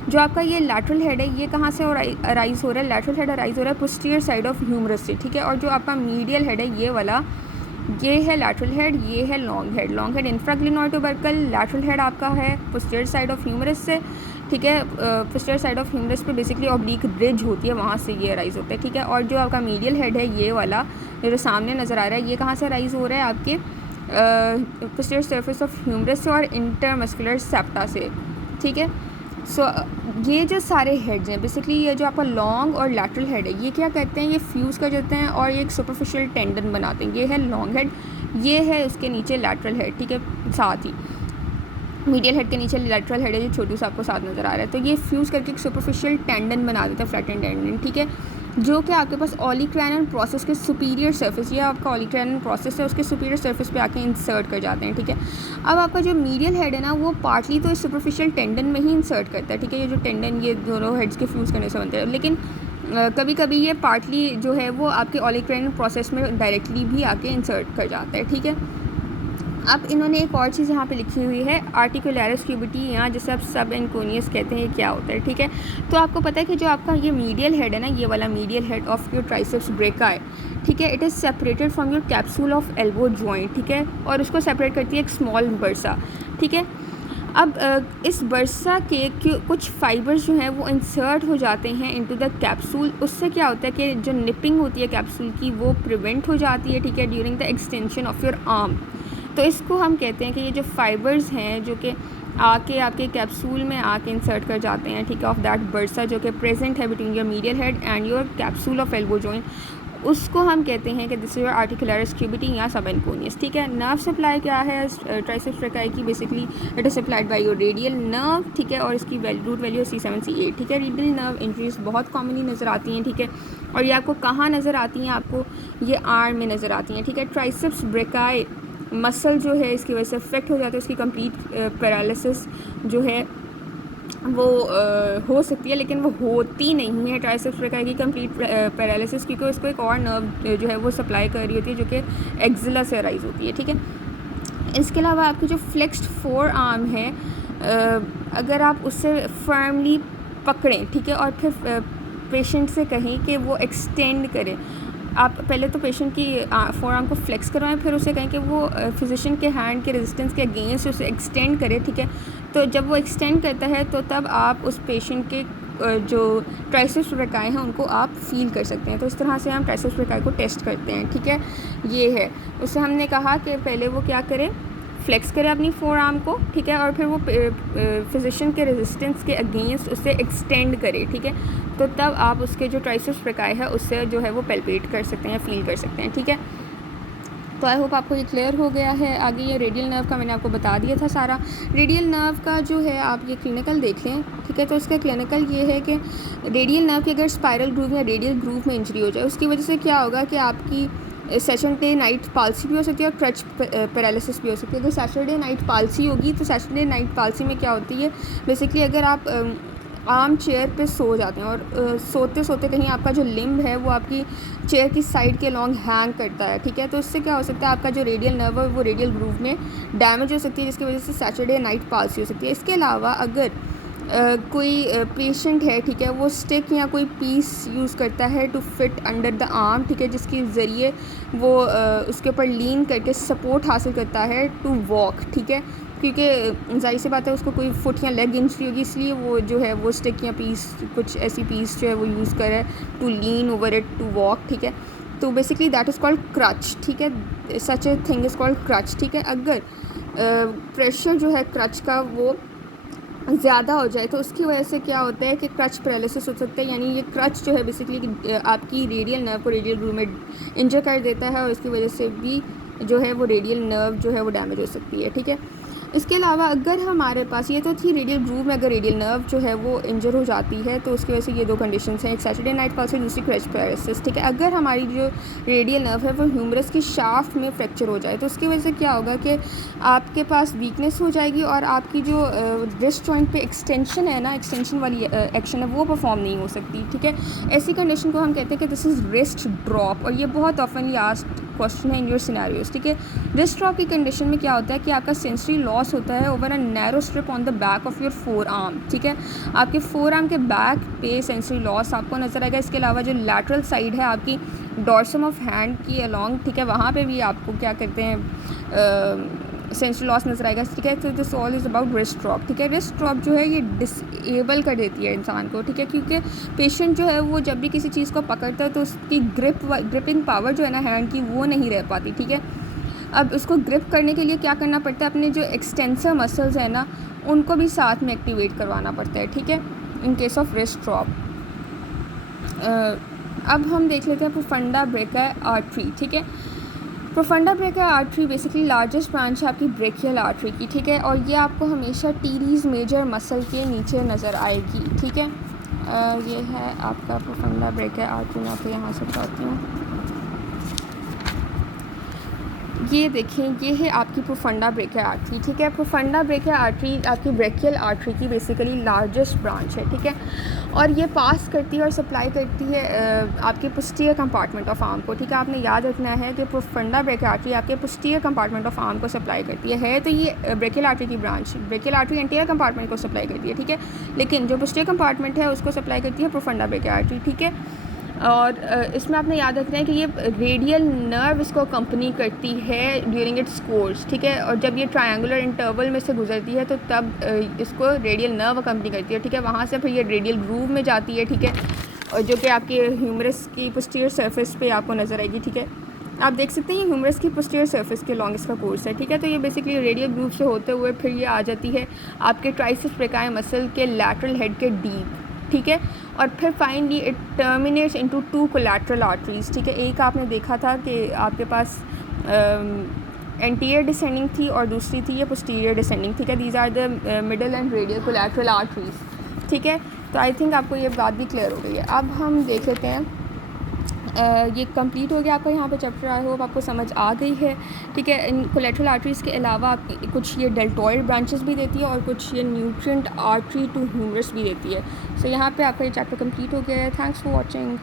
जो आपका ये लैटरल हेड है ये कहाँ से राइज हो रहा है, लैटरल हेड राइज हो रहा है पोस्टीरियर साइड ऑफ ह्यूमरस से, ठीक है। और जो आपका मीडियल हेड है ये वाला, ये है लैटरल हेड, ये है long head. Long head infraglenoid tubercle, lateral head आपका है पोस्टीरियर साइड ऑफ ह्यूमरस से, ठीक है, पोस्टीरियर साइड ऑफ ह्यूमरस पे बेसिकली ऑब्लिक रिज होती है, वहाँ से ये राइज़ होता है। ठीक है, और जो आपका मीडियल हेड है ये वाला जो सामने नज़र आ रहा है, ये कहाँ से राइज़ हो रहा है? आपके पोस्टीरियर सरफेस ऑफ ह्यूमरस से और इंटरमस्कुलर सेप्टा से। ठीक है, सो ये जो सारे हेड्स हैं बेसिकली, ये जो आपका लॉन्ग और लैटरल हेड है, ये क्या करते हैं? ये फ्यूज़ कर जाते हैं और ये एक सुपरफिशियल टेंडन बनाते हैं। ये है लॉन्ग हेड, ये है उसके नीचे लैटरल हेड। ठीक है, साथ ही मीडियल हेड के नीचे लैटरल हेड है जो छोटू सा आपको साथ नज़र आ रहा है। तो ये फ्यूज़ करके एक सुपरफिशियल टेंडन बना देता है, फ्लैटेंड टेंडन। ठीक है, जो कि आपके पास ऑलिक्रैनन प्रोसेस के सुपीरियर सरफेस, ये आपका ऑलिक्रैनन प्रोसेस है, उसके सुपीरियर सरफेस पे आके इंसर्ट कर जाते हैं। ठीक है, अब आपका जो मीडियल हेड है ना, वो पार्टली तो इस सुपरफिशियल टेंडन में ही इंसर्ट करता है। ठीक है, ये जो टेंडन ये दोनों हेड्स के फ्यूज़ करने से बनते हैं, लेकिन कभी कभी ये पार्टली जो है वो आपके ऑलिक्रैनन प्रोसेस में डायरेक्टली भी आके इंसर्ट कर जाता है। ठीक है, अब इन्होंने एक और चीज़ यहाँ पे लिखी हुई है, आर्टिकुलरिस क्यूबिटी, यहाँ जिसे आप सब एनकोनियस कहते हैं, ये क्या होता है? ठीक है, तो आपको पता है कि जो आपका ये मीडियल हेड है ना, ये वाला medial head of your triceps brachii, ठीक है, it is separated from your capsule of elbow joint. ठीक है, और उसको सेपरेट करती है एक स्मॉल बर्सा। ठीक है, अब इस बर्सा के कुछ फाइबर्स जो हैं वो इंसर्ट हो जाते हैं इनटू द कैप्सूल। उससे क्या होता है कि जो निपिंग होती है कैप्सूल की वो प्रिवेंट हो जाती है। ठीक है, during the extension of your arm. तो इसको हम कहते हैं कि ये जो फाइबर्स हैं जो कि आके आपके कैप्सूल में आके इंसर्ट कर जाते हैं, ठीक है, ऑफ दैट बर्सा जो कि प्रेजेंट है between your medial head and your capsule of elbow joint, उसको हम कहते हैं कि दिस इज योर आर्टिकुलरिस क्यूबिटी या सबएनकोनियस। ठीक है, नर्व सप्लाई क्या है ट्राइसेप्स ब्रेकाई की? Basically it is supplied by your radial nerve. ठीक है, और इसकी रूट वैल्यू है C7 C8। ठीक है, रेडियल नर्व इंजरीज बहुत कॉमनली नज़र आती हैं। ठीक है, और ये आपको कहाँ नज़र आती हैं? आपको ये आर्म में नज़र आती हैं। ठीक है, ट्राइसेप्स ब्रेकाई मसल जो है इसकी वजह से अफेक्ट हो जाता है, उसकी कंप्लीट पैरालिसिस जो है वो हो सकती है, लेकिन वो होती नहीं है ट्राइसेप्स ब्रेकाई की कंप्लीट पैरालिसिस, क्योंकि उसको एक और नर्व जो है वो सप्लाई कर रही होती है जो कि एक्जिला से राइज होती है। ठीक है, इसके अलावा आपकी जो फ्लेक्स्ड फोर आर्म है, अगर आप उससे फर्मली पकड़ें, ठीक है, और फिर पेशेंट से कहें कि वो एक्सटेंड करें, आप पहले तो पेशेंट की फोर आर्म को फ्लेक्स करवाएं, फिर उसे कहें कि वो फिजिशियन के हैंड के रेजिस्टेंस के अगेंस्ट उसे एक्सटेंड करे। ठीक है, तो जब वो एक्सटेंड करता है तो तब आप उस पेशेंट के जो ट्राइसेप्स ब्रेकाई हैं उनको आप फील कर सकते हैं। तो इस तरह से हम ट्राइसेप्स ब्रेकाई को टेस्ट करते हैं। ठीक है, ये है, उससे हमने कहा कि पहले वो क्या करे, फ्लेक्स करे अपनी फोर आर्म को। ठीक है, और फिर वो फिजिशियन के रेजिस्टेंस के अगेंस्ट उसे एक्सटेंड करे। ठीक है, तो तब आप उसके जो ट्राइसेप्स ब्रेकाई है उससे जो है वो पैल्पेट कर सकते हैं, फील कर सकते हैं। ठीक है, तो आई होप आपको ये क्लियर हो गया है। आगे ये रेडियल नर्व का मैंने आपको बता दिया था सारा। रेडियल नर्व का जो है आप ये क्लिनिकल देख लें। ठीक है, तो इसका क्लिनिकल ये है कि रेडियल नर्व की अगर स्पाइरल ग्रूव या रेडियल ग्रूव में इंजरी हो जाए, उसकी वजह से क्या होगा कि आपकी सैटरडे नाइट पाल्सी भी हो सकती है और क्रच पैरालिसिस भी हो सकती है। अगर सैटरडे नाइट पाल्सी होगी तो सैटरडे नाइट पाल्सी में क्या होती है, बेसिकली अगर आप आर्म चेयर पे सो जाते हैं और सोते सोते कहीं आपका जो लिम्ब है वो आपकी चेयर की साइड के लॉन्ग हैंग करता है। ठीक है, तो इससे क्या हो सकता है, आपका जो रेडियल नर्व है वो रेडियल ग्रूव में डैमेज हो सकती है, जिसकी वजह से सैटरडे नाइट पाल्सी हो सकती है। इसके अलावा अगर कोई पेशेंट है, ठीक है, वो स्टिक या कोई पीस यूज़ करता है to fit under the arm, ठीक है, जिसके ज़रिए वो उसके ऊपर लीन करके सपोर्ट हासिल करता है टू वॉक। ठीक है, क्योंकि जाहिर सी बात है उसको कोई फुट या लेग इंजरी होगी, इसलिए वो जो है वो स्टिक या पीस, कुछ ऐसी पीस जो है वो यूज़ करे to lean over it to walk. ठीक है, तो basically that is called crutch. ठीक है, such a thing is called crutch. ठीक है, अगर प्रेशर जो है क्रच का वो ज़्यादा हो जाए तो उसकी वजह से क्या होता है कि क्रच पैरालिसिस हो सकता है। यानी ये क्रच जो है बेसिकली आपकी रेडियल नर्व को रेडियल ग्रूव में इंजर कर देता है और इसकी वजह से भी जो है वो रेडियल नर्व जो है वो डैमेज हो सकती है। ठीक है, इसके अलावा अगर हमारे पास, ये तो थी रेडियल ग्रूव में अगर रेडियल नर्व जो है वो इंजर हो जाती है तो उसकी वजह से ये दो कंडीशंस हैं, एक सैटरडे नाइट पाल्सी, दूसरी क्रच पैरालिसिस। ठीक है, अगर हमारी जो रेडियल नर्व है वो ह्यूमरस की शाफ्ट में फ्रैक्चर हो जाए तो उसकी वजह से क्या होगा कि आपके पास वीकनेस हो जाएगी और आपकी जो रिस्ट जॉइंट पे एक्सटेंशन है ना, एक्सटेंशन वाली एक्शन है वो परफॉर्म नहीं हो सकती। ठीक है, ऐसी कंडीशन को हम कहते हैं कि दिस इज़ रिस्ट ड्रॉप, और ये बहुत ऑफनली आस्क्ड क्वेश्चन है इन योर सिनेरियोस। ठीक है, रिस्ट ड्रॉप की कंडीशन में क्या होता है कि आपका सेंसरी लॉस होता है over a narrow strip on the back of your forearm. ठीक है, आपके फोर आर्म के बैक पे सेंसरी लॉस आपको नजर आएगा। इसके अलावा जो लैटरल साइड है आपकी डॉर्सम ऑफ हैंड की अलॉन्ग, ठीक है, वहाँ पे भी आपको क्या कहते हैं सेंसरी लॉस नज़र आएगा, ठीक है। तो this all is about wrist drop, ठीक है। रिस्ट ड्रॉप जो है ये डिसेबल कर देती है इंसान को, ठीक है, क्योंकि पेशेंट जो है वो जब भी किसी चीज़ को पकड़ता है तो उसकी ग्रिपिंग पावर जो है ना हैंड की वो नहीं रह पाती, ठीक है। अब उसको ग्रिप करने के लिए क्या करना पड़ता है, अपने जो एक्सटेंसर मसल्स हैं ना उनको भी साथ में एक्टिवेट करवाना पड़ता है, ठीक है, in case of wrist drop. अब हम देख लेते हैं प्रोफंडा ब्रेकियल आर्टरी, ठीक है। Profunda brachial artery basically largest branch है आपकी ब्रेकियल आर्टरी की, ठीक है, और ये आपको हमेशा टीरीज मेजर मसल के नीचे नज़र आएगी, ठीक है। ये है आपका प्रोफंडा ब्रेकियल आर्टरी, मैं आपको यहाँ से बताती हूँ। ये देखें, ये है आपकी प्रोफंडा ब्रेकियल आर्टरी, ठीक है। प्रोफंडा ब्रेकियल आर्टरी आपकी ब्रेकियल आर्टरी की बेसिकली लार्जेस्ट ब्रांच है, ठीक है, और ये पास करती है और सप्लाई करती है आपके पोस्टीरियर कंपार्टमेंट ऑफ आर्म को, ठीक है। आपने याद रखना है कि प्रोफंडा ब्रेकियल आर्टरी आपके पोस्टीरियर कंपार्टमेंट ऑफ आर्म को सप्लाई करती है तो ये ब्रेकियल आर्टरी की branch. Brachial artery anterior compartment को सप्लाई करती है, ठीक है, लेकिन जो पोस्टीरियर कंपार्टमेंट है उसको सप्लाई करती है प्रोफंडा ब्रेकियल आर्टरी, ठीक है। और इसमें आपने याद रखना है कि ये रेडियल नर्व इसको कंपनी करती है ड्यूरिंग इट्स कोर्स, ठीक है, और जब ये ट्रायंगुलर इंटरवल में से गुजरती है तो तब इसको रेडियल नर्व कंपनी करती है, ठीक है। वहाँ से फिर ये रेडियल ग्रूव में जाती है, ठीक है, और जो कि आपके ह्यूमरस की पोस्टीरियर सरफेस पे आपको नज़र आएगी, ठीक है। आप देख सकते हैं ये ह्यूमरस की पोस्टीरियर सरफेस के लॉन्ग इसका कोर्स है, ठीक है। तो ये बेसिकली रेडियल ग्रूव से होते हुए फिर ये आ जाती है आपके ट्राइसेप्स ब्रेकियाई मसल के लैटरल हेड के डीप, ठीक है, और फिर finally it terminates into 2 collateral arteries, ठीक है। एक आपने देखा था कि आपके पास एंटीरियर डिसेंडिंग थी और दूसरी थी ये पोस्टीरियर डिसेंडिंग, ठीक है। These are the middle and radial collateral arteries, ठीक है। तो आई थिंक आपको ये बात भी क्लियर हो गई है। अब हम देख लेते हैं, ये कंप्लीट हो गया आपका यहाँ पे चैप्टर। आई होप आपको समझ आ गई है, ठीक है। इन कोलैटरल आर्टरीज़ के अलावा आप कुछ ये डेल्टॉइड ब्रांचेस भी देती है और कुछ ये न्यूट्रिएंट आर्टरी टू ह्यूमरस भी देती है। सो यहाँ पे आपका ये चैप्टर कंप्लीट हो गया है। Thanks for watching.